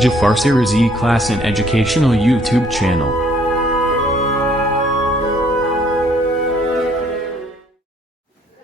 Jafar Sirazi Class and Educational YouTube channel.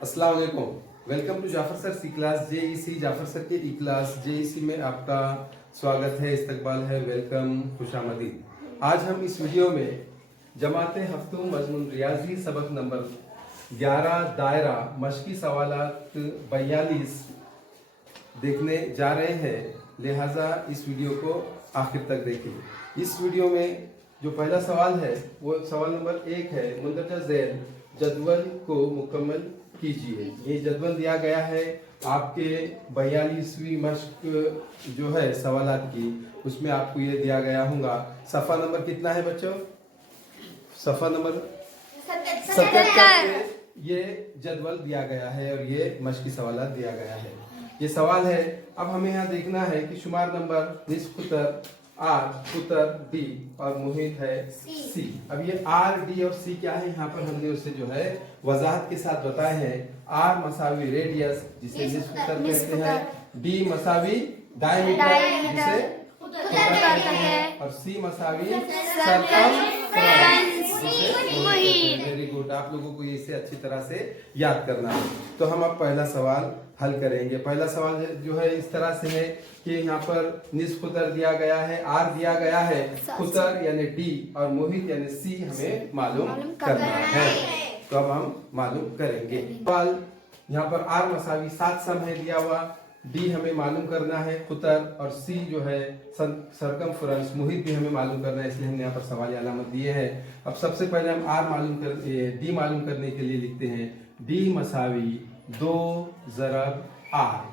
अस्सलाम वालेकुम। Welcome to Jafar sir सी class JEC. Jafar sir के e class JEC में आपका स्वागत है, इस्तकबाल है, वेलकम, खुशामदीद। आज हम इस वीडियो में जमाते हफ्तों मजमून रियाजी सबक नंबर 11 दायरा मशकी सवालात 42 देखने जा रहे हैं, लिहाजा इस वीडियो को आखिर तक देखें। इस वीडियो में जो पहला सवाल है वो सवाल नंबर 1 है। मुंदरजा झैल जदवल को मुकम्मल कीजिए। ये जदवल दिया गया है आपके 42वीं मश्क जो है सवालात की, उसमें आपको ये दिया गया होगा। सफ़ा नंबर कितना है बच्चों? सफ़ा नंबर 77 ये जदवल दिया गया है और ये मश्की सवालात दिया गया है। ये सवाल है। अब हमें यहाँ देखना है कि शुमार नंबर निस्फ उत्तर आर, उत्तर डी और मुहित है सी। अब ये आर, डी और सी क्या है, यहाँ पर हमने उसे जो है वजाहत के साथ बताए हैं। आर मसावी रेडियस जिसे निस्फ उत्तर कहते हैं, डी मसावी डायमीटर जिसे उत्तर कहते हैं, और सी मसावी वेरी गुड। आप लोगों को इसे अच्छी तरह से याद करना है। तो हम अब पहला सवाल हल करेंगे। पहला सवाल जो है इस तरह से है कि यहाँ पर निस्फ उत्तर दिया गया है, आर दिया गया है, उत्तर यानी डी और मुहित यानी सी हमें मालूम करना है। तो अब हम मालूम करेंगे। सवाल यहाँ पर आर मसावी 7 सम है दिया हुआ, डी हमें मालूम करना है उत्तर, और सी जो है सरकमफ्रेंस मुहित भी हमें मालूम करना है, इसलिए हमने यहाँ पर सवाल अलामत दिए हैं। अब सबसे पहले हम डी मालूम करने के लिए लिखते हैं डी मसावी 2 ज़रब आर,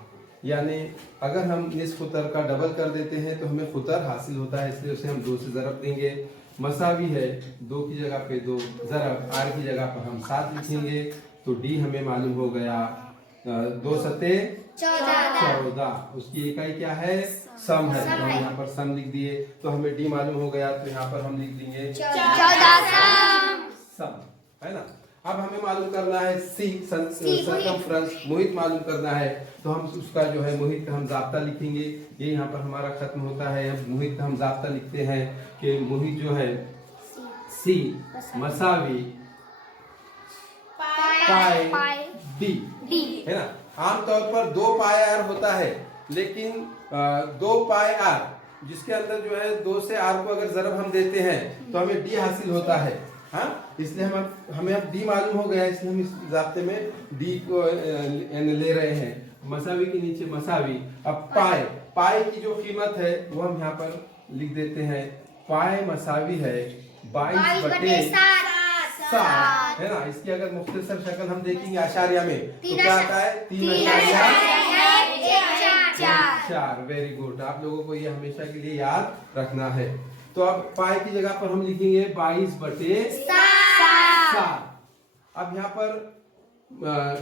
यानी अगर हम निस्फ उत्तर का डबल कर देते हैं तो हमें खुतर हासिल होता है, इसलिए उसे हम 2 से ज़रब देंगे। मसावी है 2 की जगह पे 2, ज़रब आर की जगह पर हम 7 लिखेंगे, तो डी हमें मालूम हो गया 2 सते 14। उसकी इकाई क्या है? सम है, तो हम यहाँ पर सम लिख दिए, तो हमें डी मालूम हो गया, तो यहाँ पर हम लिख देंगे 14 सम, है ना। अब हमें मालूम करना है सी सरकमफ्रेंस मुहित मालूम करना है, तो हम उसका जो है मुहित का हम जाब्ता लिखेंगे। ये यहाँ पर हमारा खत्म होता है। अब मुहित का हम जाब्ता लिखते हैं कि मुहित जो है सी मसावी पाई डी, है ना। आमतौर पर 2 पाई आर होता है, लेकिन 2 पाई आर जिसके अंदर जो है 2 से आर को अगर जरब हम देते हैं तो हमें डी हासिल होता है। हाँ, इसलिए हमें अब डी मालूम हो गया, इसलिए हम इस जाब्ते में डी को ले रहे हैं। मसावी के नीचे मसावी। अब पाई की जो कीमत है वो हम यहाँ पर लिख देते हैं। पाई मसावी है 22/7, है ना। इसकी अगर मुख्तसर शक्ल हम देखेंगे आशारिया में तो क्या आता है? 3.4। Very good. आप लोगों को ये हमेशा के लिए याद रखना है। तो अब पाई की जगह पर हम लिखेंगे 22/7। अब यहाँ पर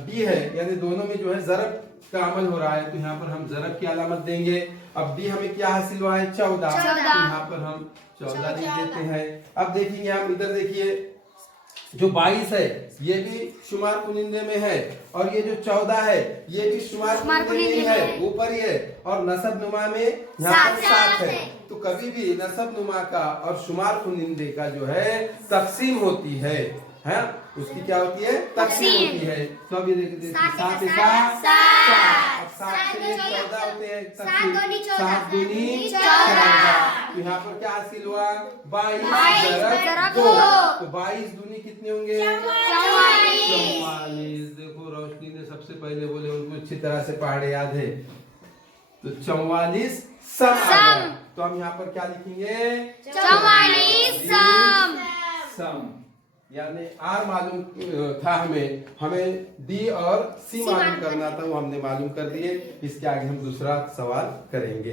डी है, यानी दोनों में जो है जरब का अमल हो रहा है, तो यहाँ पर हम जरब की अलामत देंगे। अब डी हमें क्या हासिल हुआ है? 14, तो यहाँ पर हम 14 लिख देते हैं। अब देखेंगे हम इधर, देखिए जो 22 है ये भी शुमार कुनिंदे में है, और ये जो 14 है ये भी शुमार कुनिंदे में है, ऊपर ही है, और नसब नुमा में यहाँ पर 7 है। तो कभी भी नसब नुमा का और शुमार कुनिंदे का जो है तकसीम होती है, उसकी क्या होती है? तकसीम होती है। तो अभी देखिए 7 से 14 होते हैं, 7 दूनी 14। तो यहाँ पर क्या हासिल हुआ? 22/2। तो 22 दूनी कितने होंगे? 44। देखो रोशनी ने सबसे पहले बोले, उनको अच्छी तरह से पहाड़े याद है, तो 44 सम। तो हम यहाँ पर क्या लिखेंगे? 44 सम, यानी आर मालूम था हमें डी और सी मालूम करना था, वो हमने मालूम कर दिए। इसके आगे हम दूसरा सवाल करेंगे।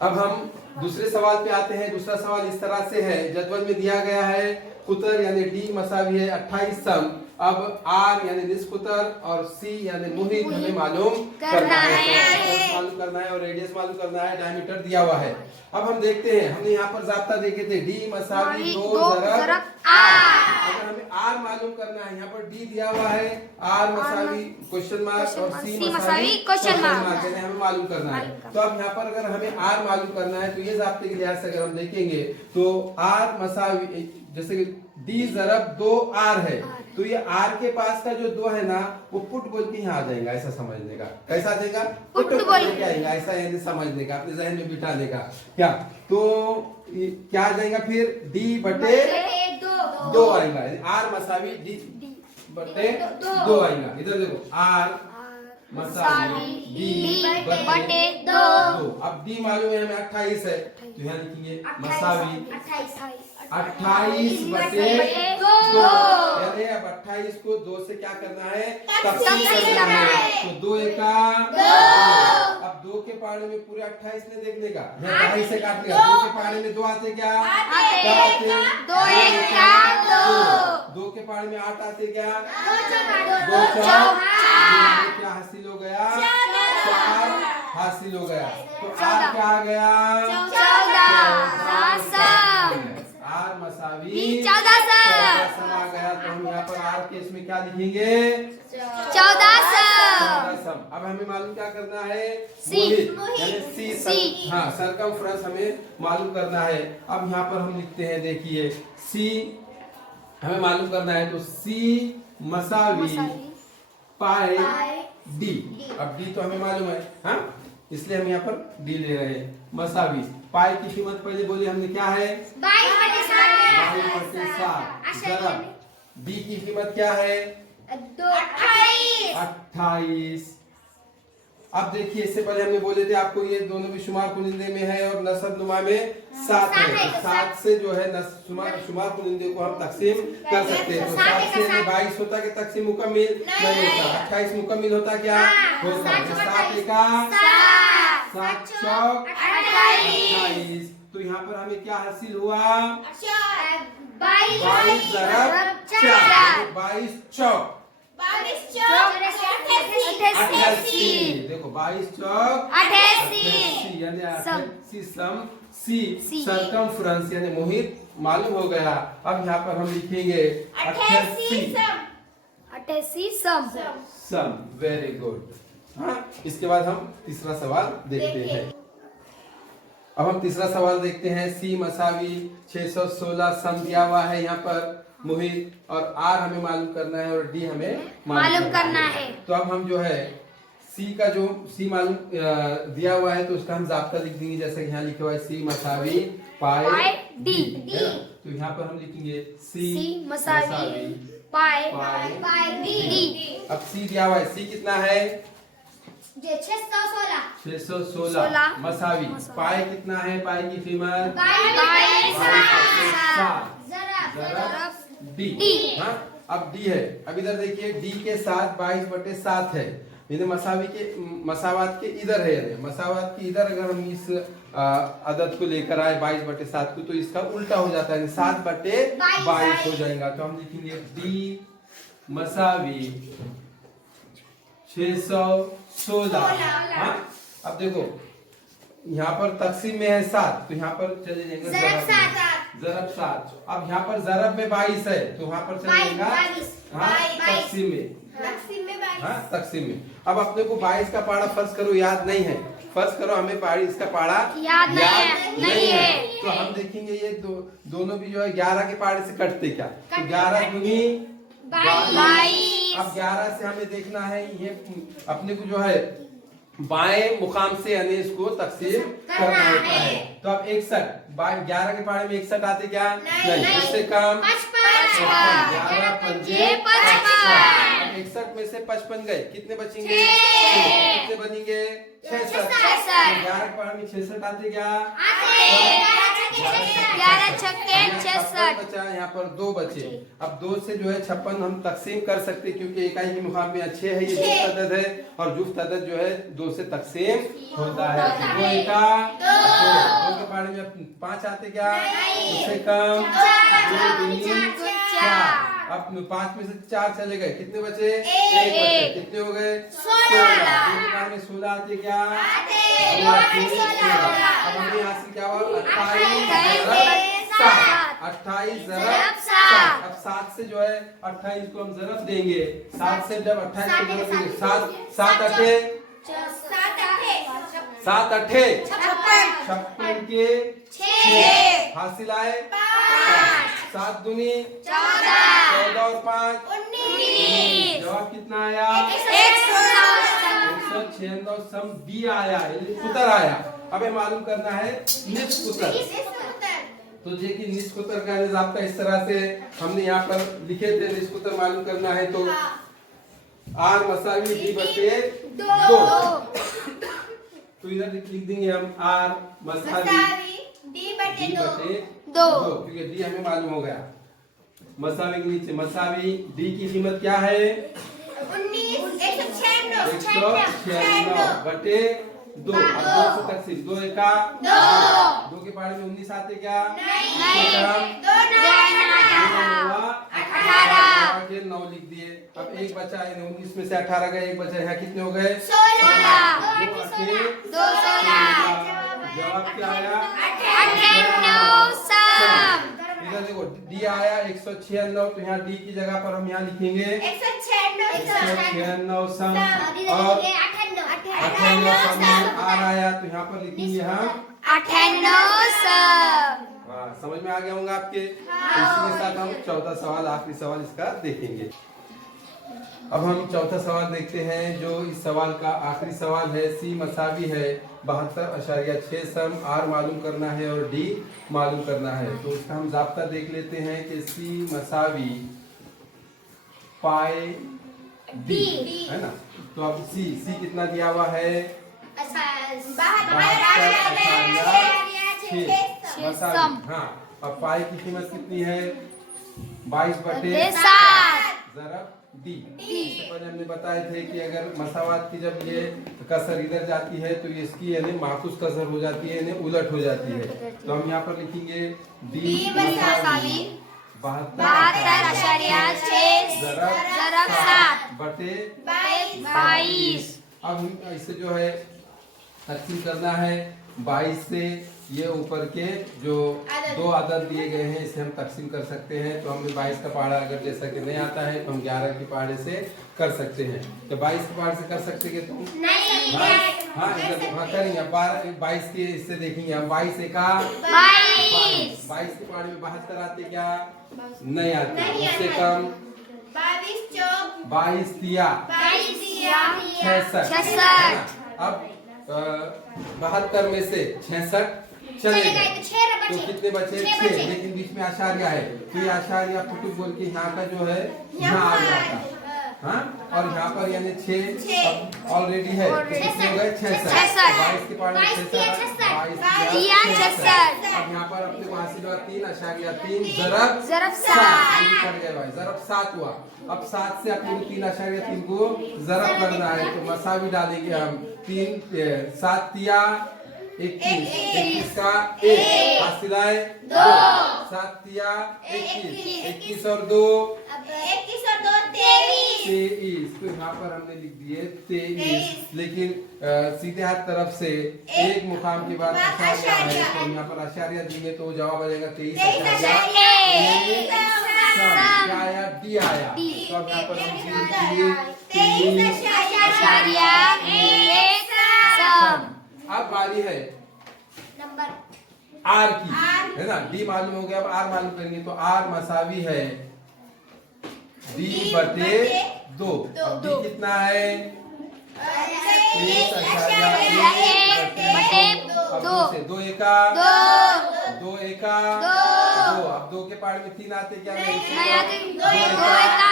अब हम दूसरे सवाल पे आते हैं। दूसरा सवाल इस तरह से है, जदवल में दिया गया है उत्तर यानी डी मसावी है 28 सम। अब आर यानी निस्फ उत्तर और सी यानी मुहित हमें मालूम करना है। मालूम करना है और रेडियस मालूम करना है, डायमीटर दिया हुआ है। अब हम देखते हैं, हमने यहाँ पर जाब्ता देखे थे डी मसावी 2 ज़रब आर। अगर हमें आर मालूम करना है, यहाँ पर डी दिया हुआ है, आर मसावी क्वेश्चन मार्क और सी मसावी क्वेश्चन मार्क, यानी हमें मालूम करना है। तो अब यहाँ पर अगर हमें आर मालूम करना है तो ये जाब्ते के लिहाज से अगर हम देखेंगे तो आर मसावी, जैसे कि डी ज़रब 2 आर है, तो ये आर के पास का जो 2 है ना, वो पुट बोल के यहाँ आ जाएगा, ऐसा समझने का। कैसा आ जाएगा? पुट बोल के आएगा, ऐसा यानी समझने का, अपने जहन में बिठाने का। क्या तो क्या आ जाएगा फिर? डी बटे 2 आएगा, आर मसावी डी बटे 2 आएगा। इधर देखो, आर मसावी डी बटे 2। अब डी मालूम है हमें 28 है, तो यहाँ लिखेंगे मसावी 28 बटे 2, यानी अब 28 को 2 से क्या करना है? तकसीम करना है। तो 2 एका 2। अब 2 के पाने में पूरे 28 ने देखने का, यहाँ 22 से काटने का। 2 के पाने में 2 आते क्या? 2 एका 2। 2 के पाने में 8 आते क्या? 2 चौक। क्या हासिल हो गया? 4 हासिल हो गया। तो आर क्या आ गया? 14 आर मसावी 14 आ गया। तो हम यहाँ पर आर के इसमें क्या लिखेंगे? 14। अब हमें मालूम क्या करना है? यानी सी, हाँ सरकमफ्रेंस हमें मालूम करना है। अब यहाँ पर हम लिखते हैं, देखिए सी हमें मालूम करना है, तो सी मसावी पाई डी। अब डी तो हमें मालूम है, हाँ, इसलिए हम यहाँ पर डी ले रहे हैं। मसावी पाई की कीमत पहले बोली हमने क्या है? 22/7। ज़रब डी की कीमत क्या है? 28। अब देखिए, इससे पहले हमने बोले थे आपको ये दोनों भी शुमार कुनिंदे में है और नसब नुमा में 7 है। 7 से जो है शुमार कुनिंदे को हम तकसीम कर सकते हैं। तो 7 से 22 होता कि तकसीम मुकम्मिल नहीं होता। 28 मुकम्मिल होता क्या? होता। 7 एका 7 चौक 28। तो यहाँ पर हमें क्या हासिल हुआ? 22 ज़रब 4, 22 चौक 88। देखो 22 चौक 88, यानी 88 सम सी सरकमफ्रेंस यानी मुहित मालूम हो गया। अब यहाँ पर हम लिखेंगे 88 सम। Very good. हाँ, इसके बाद हम तीसरा सवाल देखते हैं। अब हम तीसरा सवाल देखते हैं। सी मसावी 616 सम दिया हुआ है यहाँ पर मुहित, और आर हमें मालूम करना है और डी हमें मालूम करना है। तो अब हम जो है सी का जो सी मालूम दिया हुआ है, तो उसका हम जाब्ता लिख देंगे, जैसे कि यहाँ लिखा हुआ है सी मसावी पाई डी। तो यहाँ पर हम लिखेंगे सी मसावी पाई डी। अब सी दिया हुआ है, सी कितना है? 616 मसावी पाई कितना है? पाई की कीमत 7 डी। हाँ, अब डी है। अब इधर देखिए, डी के साथ 22/7 है, यानी मसावी के मसावात के इधर है, यानी मसावात के इधर अगर हम इस अदद को लेकर आए 22/7 को, तो इसका उल्टा हो जाता है, 7/22 हो जाएगा। तो हम लिखेंगे डी मसावी 616। हाँ, अब देखो यहाँ पर तकसीम में है 7, तो यहाँ पर चले जाएंगे ज़रब 7। अब यहाँ पर ज़रब में 22 है, तो वहाँ पर चले जाएगा तकसीम में। हाँ, तकसीम में। अब अपने को 22 का पाड़ा फर्ज करो याद नहीं है, फर्ज करो हमें 22 का पाड़ा याद नहीं है। तो हम देखेंगे ये दोनों भी जो है 11 के पाड़े से कटते क्या? तो 11 दूनी 22। अब 11 से हमें देखना है, ये अपने को जो है बाएं मुकाम से यानी इसको तकसीम करना होता है। तो अब 61 11 के पाड़े में 61 आते क्या? नहीं, इससे कम 11 पंजे 55। 61 में से 55 गए, कितने बचेंगे? कितने बनेंगे? 66। 11 के पाड़े में 66 आते क्या? 11 छक्के 66 बचा, यहाँ पर 2 बचे। अब 2 से जो है 56 हम तकसीम कर सकते, क्योंकि इकाई के मुकाम में 6 है, ये जुफ्त अदद है, और जुफ्त अदद जो है 2 से तकसीम होता है। 2 एका 2 के पाड़े में 5 आते क्या? उससे कम 2 दूनी 4। अब 5 में से 4 चले गए, कितने बचे? एक। बचे, कितने हो गए? 16। 2 में 16 आते क्या? अब हमें यहाँ से क्या हुआ? 28 ज़रब 7। अब 7 से जो है 28 को हम ज़रब देंगे, 7 से जब 28 को ज़रब देंगे, 7 अठे 56 के 6 हासिल आए 7 दूनी 14 और 5 19। जवाब कितना आया? 196 सम बी आया, निस्कुतर आया। अब ये मालूम करना है निस्कुतर। तो ये कि निस्कुतर का ज़ाब्ता इस तरह से हमने यहाँ पर लिखे थे। निस्कुतर मालूम करना है तो आर मसावी डी बटे 2। तो इधर लिख देंगे हम आर मसावी डी बटे 2, क्योंकि डी हमें मालूम हो गया। मसावी के नीचे मसावी डी की कीमत क्या है? 196 बटे 2। अब 2 से तकसीम 2 एका 2 के पहाड़े में 19 आते क्या? नहीं। 9 लिख दिए। अब एक बचा है 19 में से 18 गए, एक बचा यहाँ, कितने हो गए? 16। जवाब क्या आया? 98 इधर देखो डी आया 196, तो यहाँ डी की जगह पर हम यहाँ लिखेंगे 196 सम और 98 सम आर आया, तो यहाँ पर लिखेंगे हम 98 वाह, समझ में आ गया होगा आपके। इसी के साथ हम चौथा सवाल, आखिरी सवाल इसका देखेंगे। अब हम चौथा सवाल देखते हैं, जो इस सवाल का आखिरी सवाल है। सी मसावी है 72.6 सम, आर मालूम करना है और डी मालूम करना है। तो उसका हम जाब्ता देख लेते हैं कि सी मसावी पाए डी है ना। तो अब सी कितना दिया हुआ है? 72.6 हाँ। अब पाए की कीमत कितनी है? 22 बटे 7 ज़रब डी। पहले हमने बताए थे कि अगर मसावात की जब ये कसर इधर जाती है तो ये इसकी यानी माखूस कसर हो जाती है, यानी उलट हो जाती है। तो हम यहाँ पर लिखेंगे डी मसावी 72.6 ज़रब 7 बटे 22। अब हम इसे जो है तकसीम करना है 22 से। ये ऊपर के जो 2 आदत दिए गए हैं इसे हम तकसीम कर सकते हैं। तो हमें 22 का पहाड़ा अगर जैसा कि नहीं आता है तो हम 11 के पहाड़े से कर सकते हैं। तो 22 के पहाड़े से कर सकते हैं तुम? हाँ करेंगे। 22 के इससे देखेंगे हम। 22 एका 22 के पहाड़े में 72 आते क्या? नहीं आते। इससे कम 22 तिया 66। अब 72 में से 66 चले गए तो कितने बचे? 6। लेकिन बीच में आशारिया है, तो ये आशारिया फुटुक बोल के यहाँ का जो है यहाँ आ जाता। हाँ, और यहाँ पर यानी 6 ऑलरेडी है, तो कितने हो गए? 66। 22 के पास 66। अब यहाँ पर अपने को हासिल हुआ 3.3 ज़रब 7 कर गए भाई, ज़रब 7 हुआ। अब 7 से अपने को 3.3 को ज़रब करना है, तो मसावी डालेंगे हम। 7 तिया 21 का 1 हासिल आए 2। 7 तिया 21 और 2 23। तो यहाँ पर हमने लिख दिए 23, लेकिन सीधे हाथ तरफ से एक मुकाम के बाद आशारिया है, तो यहाँ पर आशारिया दिए तो जवाब आ जाएगा 23। क्या आया? डी आया। तो अब यहाँ पर हम 23। अब बारी है आर की, है ना। डी मालूम हो गया, अब आर मालूम करेंगे। तो आर मसावी है डी बटे 2। अब डी कितना है? 2 एका 2 एका 2। अब 2 के पहाड़ में 3 आते क्या? नहीं।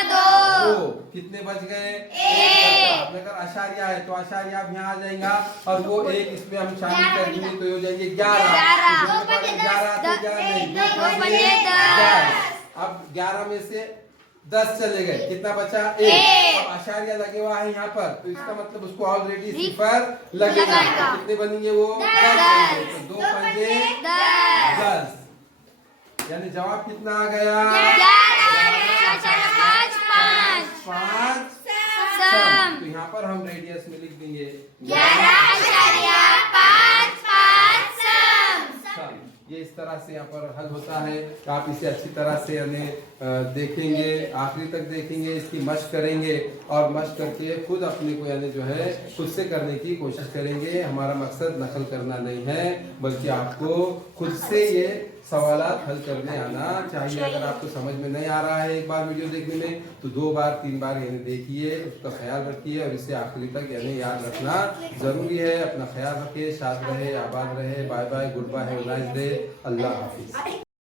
2 कितने बच गए? 1। अगर आशारिया है तो आशारिया अब यहाँ आ जाएगा और वो 1 इसमें हम शामिल कर देंगे तो हो जाएंगे 11। 11 आते क्या? नहीं। 10। अब 11 में से 10 चले गए, कितना बचा? 1। अब आशारिया लगे हुआ है यहाँ पर, तो इसका मतलब उसको ऑलरेडी सिफर लगेगा। तो कितने बनेंगे वो? 10। तो 2 पंजे 10, यानी जवाब कितना आ गया? 11। 5 सम। तो यहाँ पर हम रेडियस में लिख देंगे 11.55 सम। सम। ये इस तरह से यहाँ पर हल होता है। आप इसे अच्छी तरह से यानी देखेंगे, आखिरी तक देखेंगे, इसकी मशक करेंगे और मशक करके खुद अपने को यानी जो है खुद से करने की कोशिश करेंगे। हमारा मकसद नकल करना नहीं है, बल्कि आपको खुद से ये सवालात हल करने आना चाहिए। अगर आपको समझ में नहीं आ रहा है एक बार वीडियो देखने में, तो 2 बार 3 बार यानी देखिए, उसका ख्याल रखिए और इसे आखिरी तक यानी याद रखना जरूरी है। अपना ख्याल रखिए, शाद रहे, आबाद रहे। Bye bye, goodbye, have a nice day, अल्लाह हाफिज।